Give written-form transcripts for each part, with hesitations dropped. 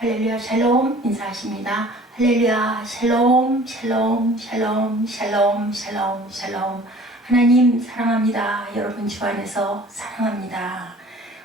할렐루야 샬롬 인사하십니다. 할렐루야 샬롬 샬롬 샬롬 샬롬 샬롬 샬롬. 하나님 사랑합니다. 여러분 주 안에서 사랑합니다.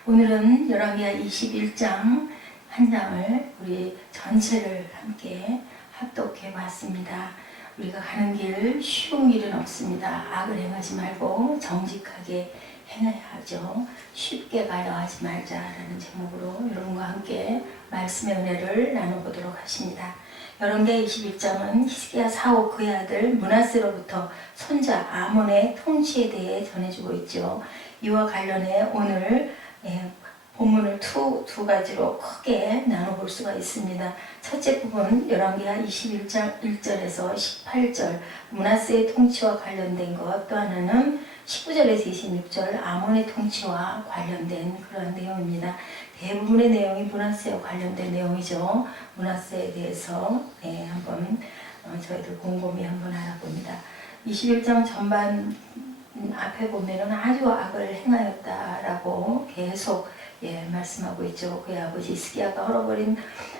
오늘은 열왕기하 21장 한 장을 우리 전체를 함께 합독해 봤습니다. 우리가 가는 길 쉬운 길은 없습니다. 악을 행하지 말고 정직하게 행해야 하죠. 쉽게 가려 하지 말자라는 제목으로 여러분과 함께 말씀의 은혜를 나눠보도록 하십니다. 열왕기하 21장은 히스기야 사후 그의 아들 므낫세로부터 손자 아몬의 통치에 대해 전해주고 있죠. 이와 관련해 오늘 본문을 두 가지로 크게 나눠볼 수가 있습니다. 첫째 부분 열왕기하 21장 1절에서 18절 므낫세의 통치와 관련된 것, 또 하나는 19절에서 26절 아몬의 통치와 관련된 그런 내용입니다. 대부분의 내용이 므낫세와 관련된 내용이죠. 므낫세에 대해서 한번 저희들 곰곰이 한번 알아봅니다. 21장 전반 앞에 보면은 아주 악을 행하였다라고 계속 말씀하고 있죠. 그의 아버지 히스기야가 헐어버린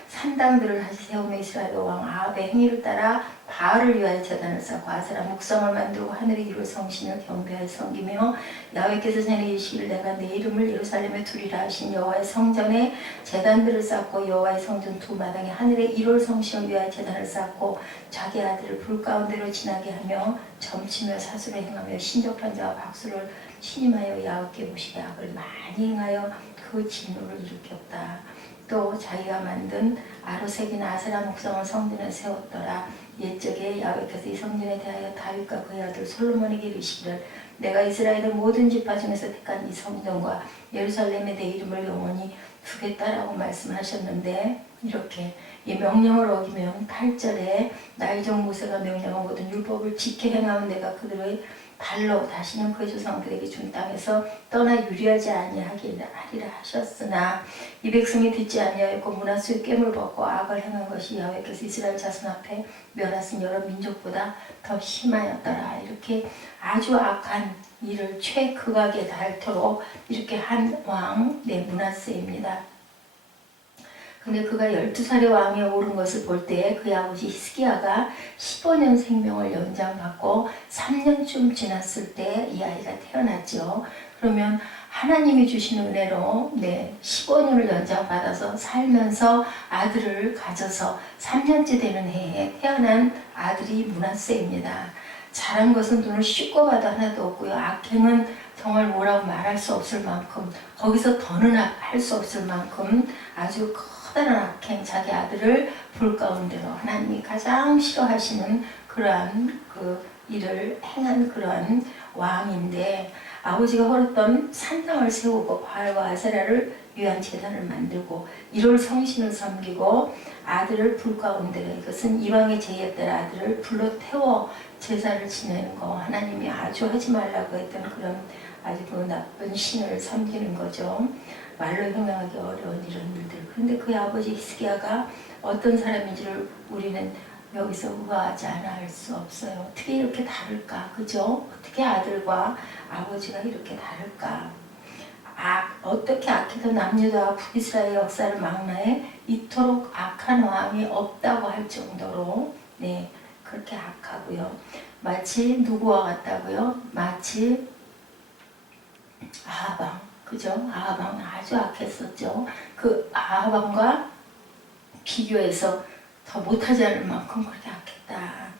산당들을 다시 세우며 이스라엘 왕 아합의 행위를 따라 바알을 위하여 제단을 쌓고 아세라 목성을 만들고 하늘의 이를 성신을 경배하여 섬기며 야훼께서 전에 이르시기를 내가 내 이름을 예루살렘에 두리라 하신 여호와의 성전에 제단들을 쌓고 여호와의 성전 두 마당에 하늘의 일월 성신을 위하여 제단을 쌓고 자기 아들을 불 가운데로 지나게 하며 점치며 사수를 행하며 신적한 자와 박수를 신임하여 야훼께 모시게 악을 많이 행하여 그 진노를 일으켰다. 또 자기가 만든 아로색인 아세라 목성을 성전에 세웠더라. 옛적에 야훼께서 이 성전에 대하여 다윗과 그의 아들 솔로몬에게 이르시기를 내가 이스라엘의 모든 지파 중에서 택한 이 성전과 예루살렘에 내 이름을 영원히 두겠다라고 말씀하셨는데, 이렇게 이 명령을 어기면 8절에 나의 종 모세가 명령한 모든 율법을 지켜 행하면 내가 그들의 발로 다시는 그의 조상들에게 준 땅에서 떠나 유리하지 아니하리라 하셨으나 이 백성이 듣지 아니하였고 므낫세의 꾀물 벗고 악을 행한 것이 야훼께서 이스라엘 자손 앞에 멸하신 여러 민족보다 더 심하였더라. 이렇게 아주 악한 일을 최극악에 닳도록 이렇게 한 왕 므낫세입니다. 근데 그가 12살의 왕에 오른 것을 볼 때 그의 아버지 히스기야가 15년 생명을 연장받고 3년쯤 지났을 때 이 아이가 태어났죠. 그러면 하나님이 주신 은혜로 15년을 연장받아서 살면서 아들을 가져서 3년째 되는 해에 태어난 아들이 므낫세입니다. 잘한 것은 눈을 씻고 봐도 하나도 없고요. 악행은 정말 뭐라고 말할 수 없을 만큼, 거기서 더는 할 수 없을 만큼 아주 커다란 악행, 자기 아들을 불 가운데로 하나님이 가장 싫어하시는 그러한 그 일을 행한 그러한 왕인데, 아버지가 헐었던 산당을 세우고 바알과 아세라를 위한 제단을 만들고 일월 성신을 섬기고 아들을 불 가운데로, 이것은 이방의 제에 따라 아들을 불로 태워 제사를 지내는 거, 하나님이 아주 하지 말라고 했던 그런 아주 그 나쁜 신을 섬기는 거죠. 말로 형용하기 어려운 이런 일들. 그런데 그의 아버지 히스기야가 어떤 사람인지를 우리는 여기서 우아하지 않아 할 수 없어요. 어떻게 이렇게 다를까? 그죠? 어떻게 아들과 아버지가 이렇게 다를까? 어떻게 악해도 남유다와 북이스라엘 역사를 망라해 이토록 악한 왕이 없다고 할 정도로 그렇게 악하고요. 마치 누구와 같다고요? 마치 아하방, 그죠? 아하방 아주 악했었죠. 그 아하방과 비교해서 더 못하지 않을 만큼 그렇게 악했다.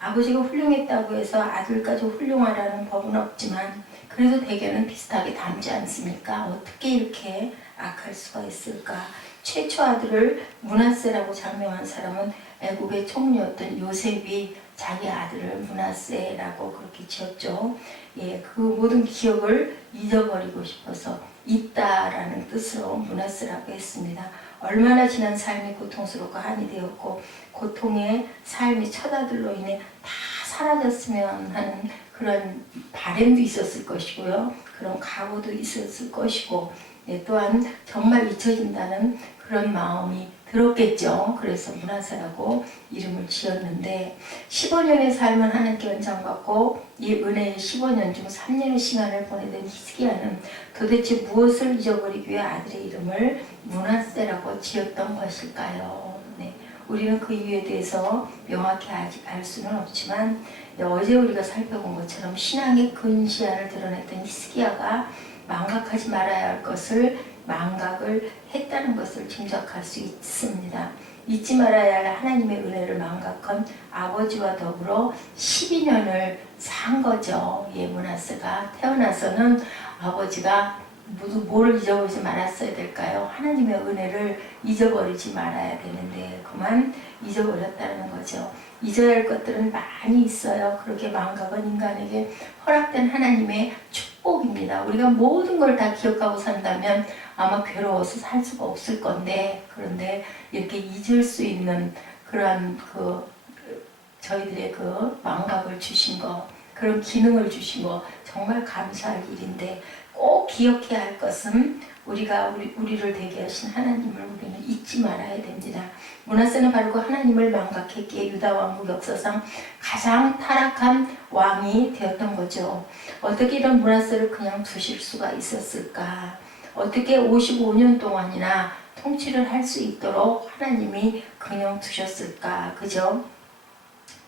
아버지가 훌륭했다고 해서 아들까지 훌륭하라는 법은 없지만 그래도 대개는 비슷하게 닮지 않습니까? 어떻게 이렇게 악할 수가 있을까? 최초 아들을 므낫세라고 장명한 사람은 애국의 총리였던 요셉이 자기 아들을 므낫세라고 그렇게 지었죠. 그 모든 기억을 잊어버리고 싶어서 잊다라는 뜻으로 므낫세라고 했습니다. 얼마나 지난 삶이 고통스럽고 한이 되었고 고통의 삶이 첫 아들로 인해 다 사라졌으면 하는 그런 바람도 있었을 것이고요. 그런 각오도 있었을 것이고 또한 정말 잊혀진다는 그런 마음이 들었겠죠. 그래서 므낫세라고 이름을 지었는데 15년의 삶을 하나님께 연장받고 이 은혜의 15년 중 3년의 시간을 보내던 히스기야는 도대체 무엇을 잊어버리기 위해 아들의 이름을 므낫세라고 지었던 것일까요? 네. 우리는 그 이유에 대해서 명확히 아직 알 수는 없지만 어제 우리가 살펴본 것처럼 신앙의 근시안을 드러냈던 히스기야가 망각하지 말아야 할 것을 망각을 했다는 것을 짐작할 수 있습니다. 잊지 말아야 할 하나님의 은혜를 망각한 아버지와 더불어 12년을 산 거죠. 므낫세가 태어나서는 아버지가 뭐를 잊어버리지 말았어야 될까요? 하나님의 은혜를 잊어버리지 말아야 되는데 그만 잊어버렸다는 거죠. 잊어야 할 것들은 많이 있어요. 그렇게 망각은 인간에게 허락된 하나님의 축복입니다. 우리가 모든 걸 다 기억하고 산다면 아마 괴로워서 살 수가 없을 건데, 그런데 이렇게 잊을 수 있는 그러한 저희들의 망각을 주신 거, 그런 기능을 주신 거 정말 감사할 일인데 꼭 기억해야 할 것은 우리를 되게 하신 하나님을 우리는 잊지 말아야 됩니다. 므낫세는 바로 그 하나님을 망각했기에 유다 왕국 역사상 가장 타락한 왕이 되었던 거죠. 어떻게 이런 므낫세를 그냥 두실 수가 있었을까? 어떻게 55년 동안이나 통치를 할 수 있도록 하나님이 그냥 두셨을까? 그죠?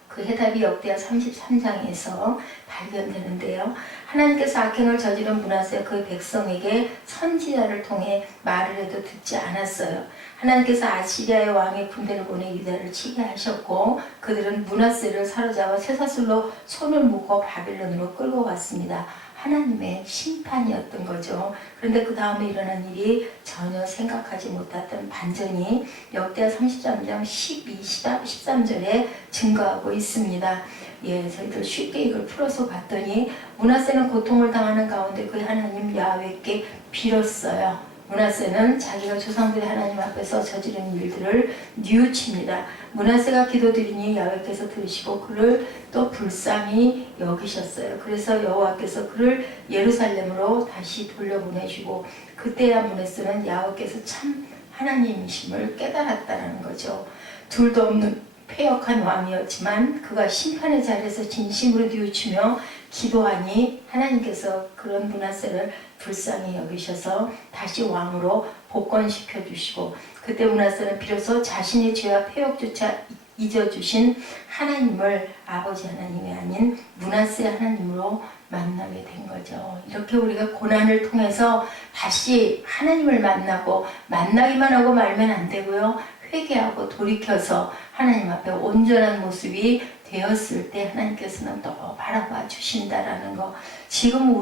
그 해답이 역대하 33장에서 발견되는데요. 하나님께서 악행을 저지른 므낫세 그 백성에게 선지자를 통해 말을 해도 듣지 않았어요. 하나님께서 아시리아의 왕의 군대를 보내 유다를 치게 하셨고 그들은 므낫세를 사로잡아 쇠사슬로 손을 묶어 바빌론으로 끌고 갔습니다. 하나님의 심판이었던 거죠. 그런데 그 다음에 일어난 일이 전혀 생각하지 못했던 반전이 역대하 33장 12, 13절에 증거하고 있습니다. 저희들 쉽게 이걸 풀어서 봤더니 므낫세는 고통을 당하는 가운데 그 하나님 야훼께 빌었어요. 므낫세는 자기가 조상들의 하나님 앞에서 저지른 일들을 뉘우칩니다. 므낫세가 기도드리니 야훼께서 들으시고 그를 또 불쌍히 여기셨어요. 그래서 여호와께서 그를 예루살렘으로 다시 돌려보내시고 그때야 므낫세는 야훼께서 참 하나님이심을 깨달았다는 거죠. 둘도 없는 패역한 왕이었지만 그가 심판의 자리에서 진심으로 뉘우치며 기도하니 하나님께서 그런 므낫세를 불쌍히 여기셔서 다시 왕으로 복권시켜 주시고 그때 므낫세는 비로소 자신의 죄와 패역조차 잊어주신 하나님을 아버지 하나님이 아닌 므낫세 하나님으로 만나게 된 거죠. 이렇게 우리가 고난을 통해서 다시 하나님을 만나기만 하고 말면 안 되고요. 회개하고 돌이켜서 하나님 앞에 온전한 모습이 되었을 때 하나님께서는 또 바라봐 주신다라는 거. 지금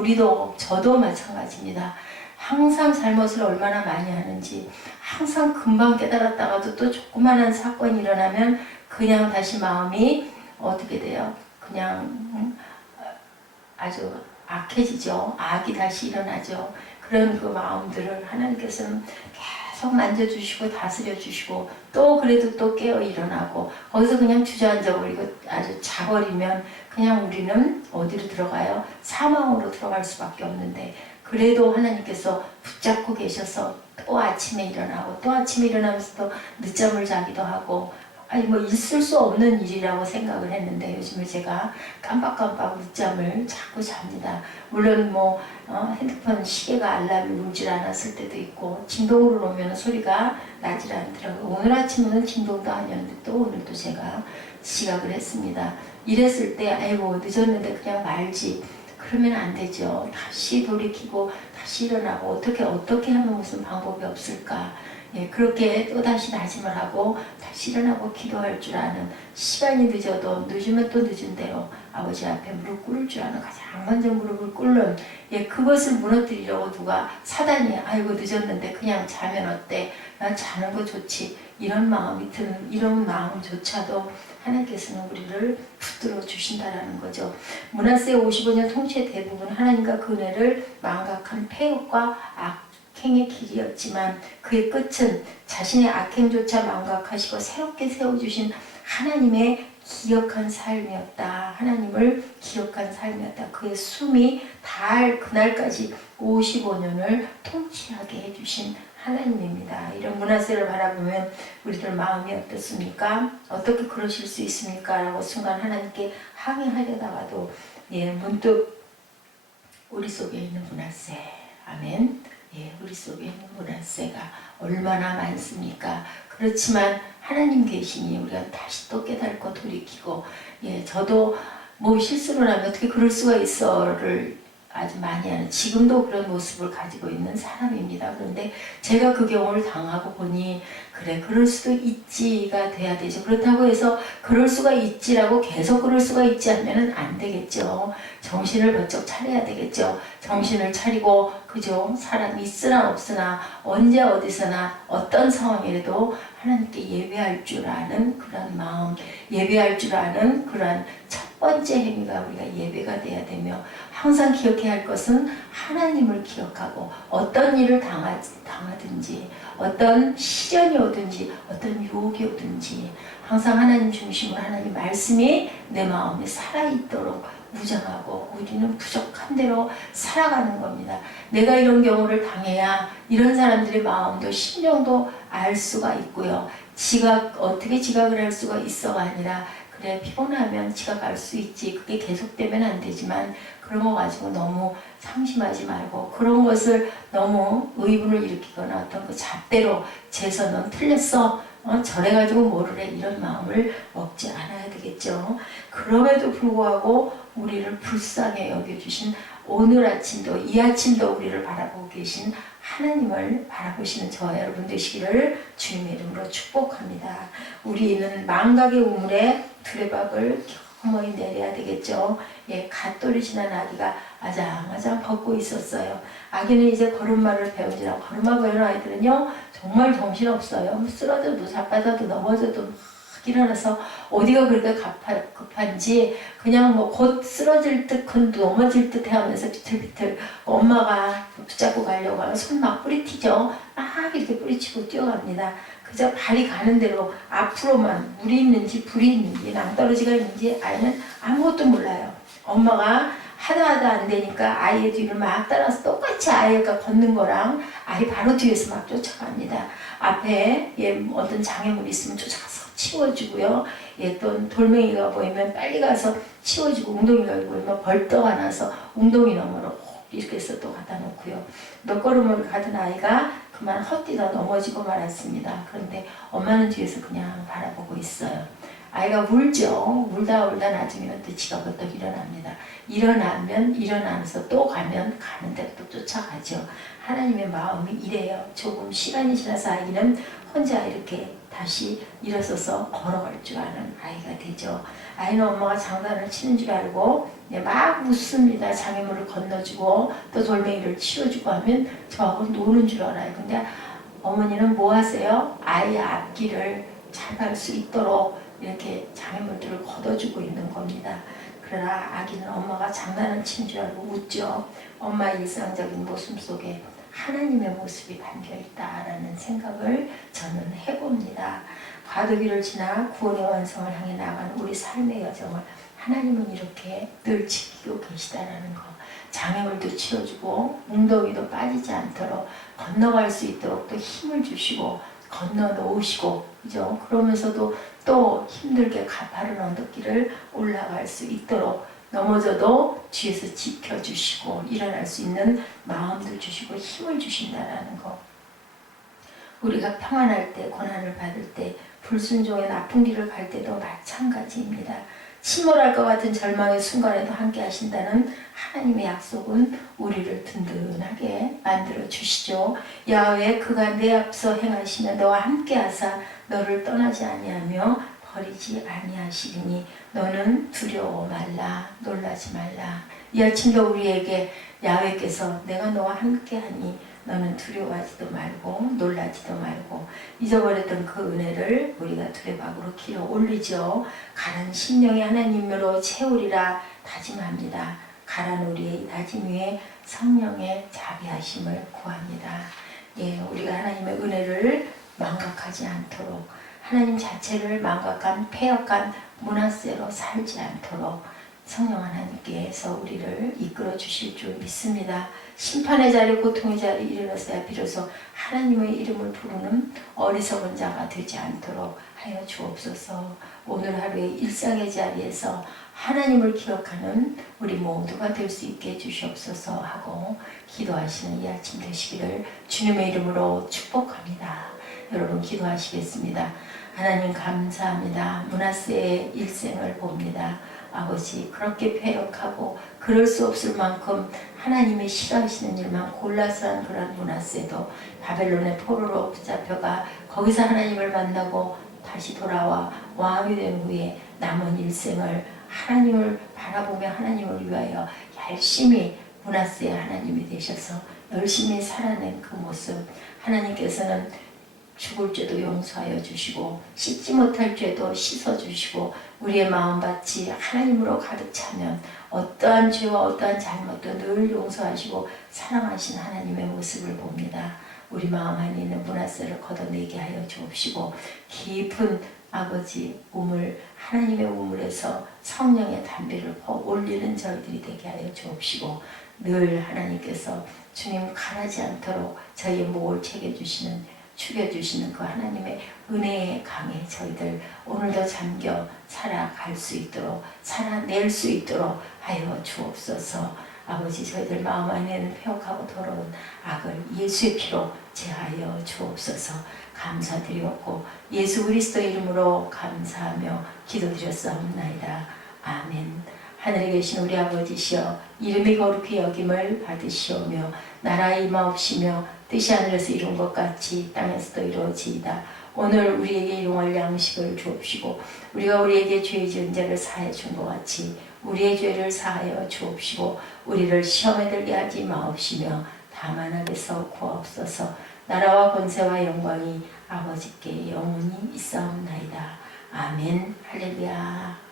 저도 마찬가지입니다. 항상 잘못을 얼마나 많이 하는지 항상 금방 깨달았다가도 또 조그만한 사건이 일어나면 그냥 다시 마음이 어떻게 돼요? 그냥 아주 악해지죠. 악이 다시 일어나죠. 그런 그 마음들을 하나님께서는 계속 만져주시고 다스려주시고 또 그래도 또 깨어 일어나고 거기서 그냥 주저앉아버리고 아주 자버리면 그냥 우리는 어디로 들어가요? 사망으로 들어갈 수밖에 없는데 그래도 하나님께서 붙잡고 계셔서 또 아침에 일어나고 또 아침에 일어나면서 또 늦잠을 자기도 하고 있을 수 없는 일이라고 생각을 했는데 요즘에 제가 깜빡깜빡 늦잠을 자꾸 잡니다. 물론 핸드폰 시계가 알람이 울질 않았을 때도 있고 진동으로 오면 소리가 나질 않더라고요. 오늘 아침에는 진동도 아니었는데 또 오늘도 제가 지각을 했습니다. 이랬을 때 아이고 늦었는데 그냥 말지. 그러면 안 되죠. 다시 돌이키고 다시 일어나고 어떻게 하면 무슨 방법이 없을까. 그렇게 또다시 다짐을 하고 다시 일어나고 기도할 줄 아는 시간이 늦으면 또 늦은 대로 아버지 앞에 무릎 꿇을 줄 아는 가장 먼저 무릎을 꿇는 그것을 무너뜨리려고 누가 사단이 아이고 늦었는데 그냥 자면 어때? 난 자는 거 좋지. 이런 마음이 드는 이런 마음조차도 하나님께서는 우리를 붙들어 주신다라는 거죠. 므낫세의 55년 통치의 대부분 하나님과 그 은혜를 망각한 패역과 악행의 길이었지만 그의 끝은 자신의 악행조차 망각하시고 새롭게 세워주신 하나님의 기억한 삶이었다. 하나님을 기억한 삶이었다. 그의 숨이 닿을 그날까지 55년을 통치하게 해주신 하나님입니다. 이런 문하세를 바라보면 우리들 마음이 어떻습니까? 어떻게 그러실 수 있습니까? 라고 순간 하나님께 항의하려다가도 문득 우리 속에 있는 문하세, 아멘. 우리 속에 있는 문하세가 얼마나 많습니까? 그렇지만 하나님 계시니 우리가 다시 또 깨닫고 돌이키고, 저도 뭐 실수를 하면 어떻게 그럴 수가 있어를 아주 많이 하는, 지금도 그런 모습을 가지고 있는 사람입니다. 그런데 제가 그 경험을 당하고 보니 그래, 그럴 수도 있지가 돼야 되죠. 그렇다고 해서 그럴 수가 있지라고 계속 그럴 수가 있지 하면은 안 되겠죠. 정신을 번쩍 차려야 되겠죠. 정신을 차리고, 그죠? 사람이 있으나 없으나 언제 어디서나 어떤 상황이라도 하나님께 예배할 줄 아는 그런 마음, 예배할 줄 아는 그런 첫 번째 행위가 우리가 예배가 돼야 되며, 항상 기억해야 할 것은 하나님을 기억하고, 어떤 일을 당하든지 어떤 시련이 오든지 어떤 유혹이 오든지 항상 하나님 중심으로 하나님 말씀이 내 마음에 살아있도록 무장하고, 우리는 부족한 대로 살아가는 겁니다. 내가 이런 경우를 당해야 이런 사람들의 마음도 심령도 알 수가 있고요. 어떻게 지각을 할 수가 있어가 아니라, 그래, 피곤하면 지각할 수 있지, 그게 계속되면 안 되지만 그런 거 가지고 너무 상심하지 말고, 그런 것을 너무 의문을 일으키거나 어떤 그 잣대로 재서 넌 틀렸어, 저래가지고 뭐를 해, 이런 마음을 먹지 않아야 되겠죠. 그럼에도 불구하고 우리를 불쌍히 여겨주신, 오늘 아침도 이 아침도 우리를 바라보고 계신 하나님을 바라보시는 저와 여러분 되시기를 주님의 이름으로 축복합니다. 우리는 망각의 우물에 두레박을 경험히 내려야 되겠죠. 갓돌이 지난 아기가 아장아장 걷고 있었어요. 아기는 이제 걸음마를 배우지라. 걸음마 배우는 아이들은요 정말 정신없어요. 쓰러져도 자빠져도 넘어져도 막 일어나서 어디가 그렇게 급한지 그냥 뭐 곧 쓰러질 듯 넘어질 듯 하면서 비틀비틀 엄마가 붙잡고 가려고 하면 손 막 뿌리치죠. 막 이렇게 뿌리치고 뛰어갑니다. 그저 발이 가는 대로 앞으로만, 물이 있는지 불이 있는지 낭떠러지가 있는지 아이는 아무것도 몰라요. 엄마가 하다 안 되니까 아이의 뒤를 막 따라서 똑같이 아이가 걷는 거랑 아이 바로 뒤에서 막 쫓아갑니다. 앞에 어떤 장애물이 있으면 쫓아가서 치워주고요. 또 돌멩이가 보이면 빨리 가서 치워주고, 웅덩이가 보이면 벌떡 안아서 웅덩이 너머로 이렇게 해서 또 갖다 놓고요. 몇 걸음을 가던 아이가 그만 헛디다 넘어지고 말았습니다. 그런데 엄마는 뒤에서 그냥 바라보고 있어요. 아이가 울죠. 울다 나중에는 또 지가 벌떡 일어납니다. 일어나면서 또 가면 가는 대로 또 쫓아가죠. 하나님의 마음이 이래요. 조금 시간이 지나서 아이는 혼자 이렇게 다시 일어서서 걸어갈 줄 아는 아이가 되죠. 아이는 엄마가 장난을 치는 줄 알고 막 웃습니다. 장애물을 건너주고 또 돌멩이를 치워주고 하면 저하고 노는 줄 알아요. 근데 어머니는 뭐 하세요? 아이의 앞길을 잘 갈 수 있도록 이렇게 장애물들을 걷어주고 있는 겁니다. 그러나 아기는 엄마가 장난을 치는 줄 알고 웃죠. 엄마의 일상적인 모습 속에 하나님의 모습이 담겨있다라는 생각을 저는 해봅니다. 과도기를 지나 구원의 완성을 향해 나가는 우리 삶의 여정을 하나님은 이렇게 늘 지키고 계시다라는 것. 장애물도 치워주고 웅덩이도 빠지지 않도록 건너갈 수 있도록 또 힘을 주시고 건너 놓으시고, 그죠? 그러면서도 또 힘들게 가파른 언덕길을 올라갈 수 있도록 넘어져도 뒤에서 지켜주시고 일어날 수 있는 마음도 주시고 힘을 주신다라는 것. 우리가 평안할 때, 고난을 받을 때, 불순종의 나쁜 길을 갈 때도 마찬가지입니다. 침몰할 것 같은 절망의 순간에도 함께 하신다는 하나님의 약속은 우리를 든든하게 만들어 주시죠. 야훼 그가 내 앞서 행하시며 너와 함께 하사 너를 떠나지 아니하며 버리지 아니하시리니 너는 두려워 말라, 놀라지 말라. 이 아침도 우리에게 야훼께서 내가 너와 함께하니 너는 두려워하지도 말고 놀라지도 말고, 잊어버렸던 그 은혜를 우리가 두레박으로 길어 올리죠. 가는 심령이 하나님으로 채우리라 다짐합니다. 가란 우리의 다짐 위에 성령의 자비하심을 구합니다. 우리가 하나님의 은혜를 망각하지 않도록, 하나님 자체를 망각한 폐역한 문화세로 살지 않도록, 성령 하나님께서 우리를 이끌어 주실 줄 믿습니다. 심판의 자리, 고통의 자리에 이르렀어야 비로소 하나님의 이름을 부르는 어리석은 자가 되지 않도록 하여 주옵소서. 오늘 하루의 일상의 자리에서 하나님을 기억하는 우리 모두가 될 수 있게 해주시옵소서 하고 기도하시는 이 아침 되시기를 주님의 이름으로 축복합니다. 여러분 기도하시겠습니다. 하나님 감사합니다. 므낫세의 일생을 봅니다. 아버지 그렇게 패역하고 그럴 수 없을 만큼 하나님의 싫어하시는 일만 골라서 한 그런 므낫세도 바벨론의 포로로 붙잡혀가 거기서 하나님을 만나고 다시 돌아와 왕이 된 후에 남은 일생을 하나님을 바라보며 하나님을 위하여 열심히 므낫세의 하나님이 되셔서 열심히 살아낸 그 모습, 하나님께서는 죽을 죄도 용서하여 주시고 씻지 못할 죄도 씻어 주시고 우리의 마음밭이 하나님으로 가득 차면 어떠한 죄와 어떠한 잘못도 늘 용서하시고 사랑하신 하나님의 모습을 봅니다. 우리 마음 안에 있는 므낫세를 걷어내게 하여 주옵시고 깊은 아버지 우물, 하나님의 우물에서 성령의 담배를 올리는 저희들이 되게 하여 주옵시고 늘 하나님께서 주님 가라지 않도록 저희의 목을 챙겨주시는 축여주시는 그 하나님의 은혜의 강에 저희들 오늘도 잠겨 살아갈 수 있도록 살아낼 수 있도록 하여 주옵소서. 아버지 저희들 마음 안에는 폐역하고 더러운 악을 예수의 피로 제하여 주옵소서. 감사드리옵고 예수 그리스도의 이름으로 감사하며 기도드렸사옵나이다. 아멘. 하늘에 계신 우리 아버지시여 이름이 거룩히 여김을 받으시오며 나라의 임하옵시며 뜻이 하늘에서 이룬 것 같이 땅에서도 이루어지이다. 오늘 우리에게 일용할 양식을 주옵시고 우리가 우리에게 죄 지은 자를 사하여 준 것 같이 우리의 죄를 사하여 주옵시고 우리를 시험에 들게 하지 마옵시며 다만 악에서 구하옵소서. 나라와 권세와 영광이 아버지께 영원히 있사옵나이다. 아멘. 할렐루야.